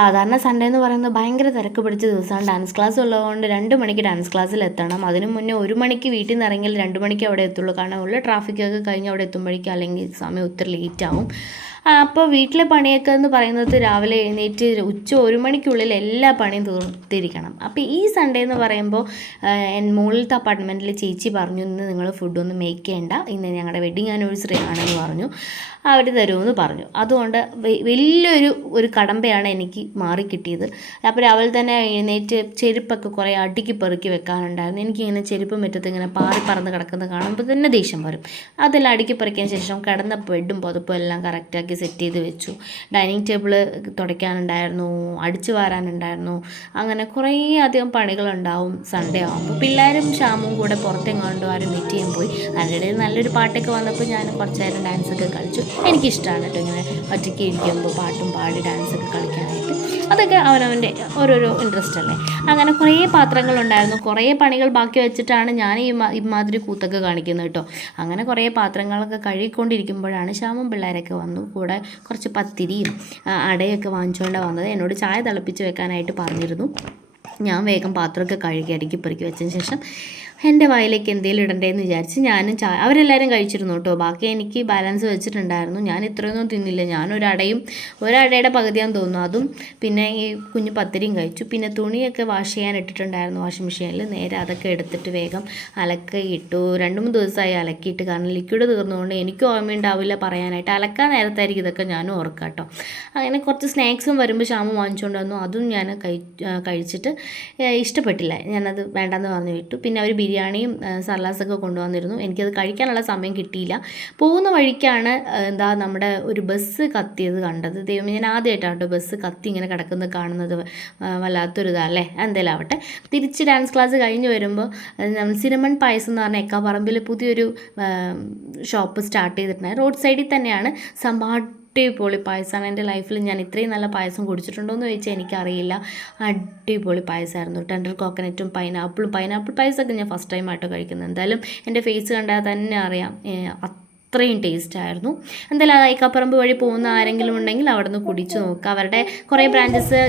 സാധാരണ സൺഡേ എന്ന് പറയുന്നത് ഭയങ്കര തിരക്ക് പിടിച്ച ദിവസമാണ്. ഡാൻസ് ക്ലാസ് ഉള്ളതുകൊണ്ട് 2 മണിക്ക് ഡാൻസ് ക്ലാസ്സിൽ എത്തണം. അതിന് മുന്നേ 1 മണിക്ക് വീട്ടിൽ നിന്ന് ഇറങ്ങിയാൽ 2 മണിക്ക് അവിടെ എത്തുള്ളൂ. കാരണം ഉള്ള ട്രാഫിക്കൊക്കെ കഴിഞ്ഞ് അവിടെ എത്തുമ്പോഴേക്കും അല്ലെങ്കിൽ സമയം ഒത്തിരി ലേറ്റ് ആവും. അപ്പോൾ വീട്ടിലെ പണിയൊക്കെ എന്ന് പറയുന്നത് രാവിലെ എഴുന്നേറ്റ് ഉച്ച 1 മണിക്കുള്ളിൽ എല്ലാ പണിയും തീർത്തിരിക്കണം. അപ്പോൾ ഈ സൺഡേ എന്ന് പറയുമ്പോൾ മുകളിലത്തെ അപ്പാർട്ട്മെൻറ്റിൽ ചേച്ചി പറഞ്ഞു, ഇന്ന് നിങ്ങൾ ഫുഡൊന്നും മേക്ക് ചെയ്യേണ്ട, ഇന്ന് ഞങ്ങളുടെ വെഡിങ് ആനിവേഴ്സറി ആണെന്ന് പറഞ്ഞു, അവർ തരുമെന്ന് പറഞ്ഞു. അതുകൊണ്ട് വലിയൊരു കടമ്പയാണ് എനിക്ക് മാറിക്കിട്ടിയത്. അപ്പോൾ രാവിലെ തന്നെ എഴുന്നേറ്റ് ചെരുപ്പൊക്കെ കുറേ അടുക്കി പെറുക്കി വെക്കാനുണ്ടായിരുന്നു. എനിക്കിങ്ങനെ ചെരുപ്പ് മുറ്റത്ത് ഇങ്ങനെ പാറി പറന്ന് കിടക്കുന്നത് കാണുമ്പോൾ തന്നെ ദേഷ്യം വരും. അതെല്ലാം അടുക്കി പെറുക്കിയതിന് ശേഷം കിടന്ന ബെഡും പുതപ്പും എല്ലാം കറക്റ്റാക്കി സെറ്റ് ചെയ്ത് വെച്ചു. ഡൈനിങ് ടേബിൾ തുടയ്ക്കാനുണ്ടായിരുന്നു, അടിച്ചു വാരാനുണ്ടായിരുന്നു. അങ്ങനെ കുറേ അധികം പണികളുണ്ടാവും സൺഡേ ആകുമ്പോൾ. പിള്ളേരും ഷാമും കൂടെ പുറത്തെങ്ങാണ്ടോ ആരും മീറ്റ് ചെയ്യാൻ പോയി. അതിനിടയിൽ നല്ലൊരു പാട്ടൊക്കെ വന്നപ്പോൾ ഞാൻ കുറച്ച് നേരം ഡാൻസൊക്കെ കളിച്ചു. എനിക്കിഷ്ടമാണ് കേട്ടോ ഇങ്ങനെ ഒറ്റയ്ക്ക് ഇരിക്കുമ്പോൾ പാട്ടും പാടി ഡാൻസൊക്കെ കളിക്കാനായിട്ട്. അതൊക്കെ അവനവൻ്റെ ഓരോരോ ഇൻട്രസ്റ്റ് അല്ലേ. അങ്ങനെ കുറേ പാത്രങ്ങളുണ്ടായിരുന്നു. കുറേ പണികൾ ബാക്കി വെച്ചിട്ടാണ് ഞാൻ ഇമാതിരി കൂത്തൊക്കെ കാണിക്കുന്നത് കേട്ടോ. അങ്ങനെ കുറേ പാത്രങ്ങളൊക്കെ കഴുകിക്കൊണ്ടിരിക്കുമ്പോഴാണ് ശ്യാമും പിള്ളേരൊക്കെ വന്നു. കൂടെ കുറച്ച് പത്തിരിയും അടയൊക്കെ വാങ്ങിച്ചുകൊണ്ട് വന്നത്. എന്നോട് ചായ തിളപ്പിച്ച് വെക്കാനായിട്ട് പറഞ്ഞിരുന്നു. ഞാൻ വേഗം പാത്രമൊക്കെ കഴുകി അടുക്കി പെറുക്കി വെച്ചതിന് ശേഷം എൻ്റെ വായിലേക്ക് എന്തെങ്കിലും ഇടണ്ടേന്ന് വിചാരിച്ച് ഞാനും അവരെല്ലാവരും കഴിച്ചിരുന്നു കേട്ടോ. ബാക്കി എനിക്ക് ബാലൻസ് വെച്ചിട്ടുണ്ടായിരുന്നു. ഞാൻ ഇത്രയൊന്നും തിന്നില്ല. ഒരടയുടെ പകുതിയാന്ന് തോന്നുന്നു. അതും പിന്നെ ഈ കുഞ്ഞു പത്തിരിയും കഴിച്ചു. പിന്നെ തുണിയൊക്കെ വാഷ് ചെയ്യാൻ ഇട്ടിട്ടുണ്ടായിരുന്നു വാഷിംഗ് മെഷീനിൽ. നേരെ അതൊക്കെ എടുത്തിട്ട് വേഗം അലക്കിയിട്ടു. 2-3 ദിവസമായി അലക്കിയിട്ട്. കാരണം ലിക്വിഡ് തീർന്നുകൊണ്ട് എനിക്കും ഓർമ്മയുണ്ടാവില്ല പറയാനായിട്ട്. അലക്കാൻ നേരത്തായിരിക്കും ഇതൊക്കെ ഞാനും ഓർക്കാം കേട്ടോ. അങ്ങനെ കുറച്ച് സ്നാക്സും വരുമ്പോൾ ഷാമു വാങ്ങിച്ചുകൊണ്ട് വന്നു. അതും ഞാൻ കഴിച്ചിട്ട് ഇഷ്ടപ്പെട്ടില്ല. ഞാനത് വേണ്ടെന്ന് പറഞ്ഞു വിട്ടു. പിന്നെ അവർ ബിരിയാണിയും സർലാസൊക്കെ കൊണ്ടുവന്നിരുന്നു. എനിക്കത് കഴിക്കാനുള്ള സമയം കിട്ടിയില്ല. പോകുന്ന വഴിക്കാണ് നമ്മുടെ ഒരു ബസ് കത്തിയത് കണ്ടത്. ദൈവമേ, ഞാൻ ആദ്യമായിട്ടാണ് കേട്ടോ ബസ് കത്തി ഇങ്ങനെ കിടക്കുന്നത് കാണുന്നത്. വല്ലാത്തൊരിതല്ലേ. എന്തായാലും ആവട്ടെ. തിരിച്ച് ഡാൻസ് ക്ലാസ് കഴിഞ്ഞ് വരുമ്പോൾ സിനമൺ പായസം എന്ന് പറഞ്ഞാൽ എക്കാപ്പറമ്പിൽ പുതിയൊരു ഷോപ്പ് സ്റ്റാർട്ട് ചെയ്തിട്ടുണ്ടായിരുന്നു. റോഡ് സൈഡിൽ തന്നെയാണ്. അടിപൊളി പായസമാണ്. എൻ്റെ ലൈഫിൽ ഞാൻ ഇത്രയും നല്ല പായസം കുടിച്ചിട്ടുണ്ടോ എന്ന് ചോദിച്ചാൽ എനിക്കറിയില്ല. അടിപൊളി പായസമായിരുന്നു. ടെൻഡർ കോക്കനറ്റും പൈനാപ്പിൾ പായസമൊക്കെ ഞാൻ ഫസ്റ്റ് ടൈം ആയിട്ടോ കഴിക്കുന്നത്. എന്തായാലും എൻ്റെ ഫേസ് കണ്ടാൽ തന്നെ അറിയാം അത്രയും ടേസ്റ്റായിരുന്നു. എന്തായാലും അത് ഐക്കാപ്പറമ്പ് വഴി പോകുന്ന ആരെങ്കിലും ഉണ്ടെങ്കിൽ അവിടെ നിന്ന് കുടിച്ച് നോക്കുക. അവരുടെ കുറേ ബ്രാഞ്ചസ്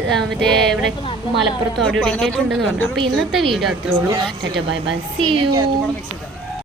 ഇവിടെ മലപ്പുറത്തും അവിടെ ഇവിടെയൊക്കെ ആയിട്ടുണ്ടെന്ന് പറഞ്ഞു. അപ്പോൾ ഇന്നത്തെ വീഡിയോ അത്രേ ഉള്ളൂ. Tata bye bye, see U.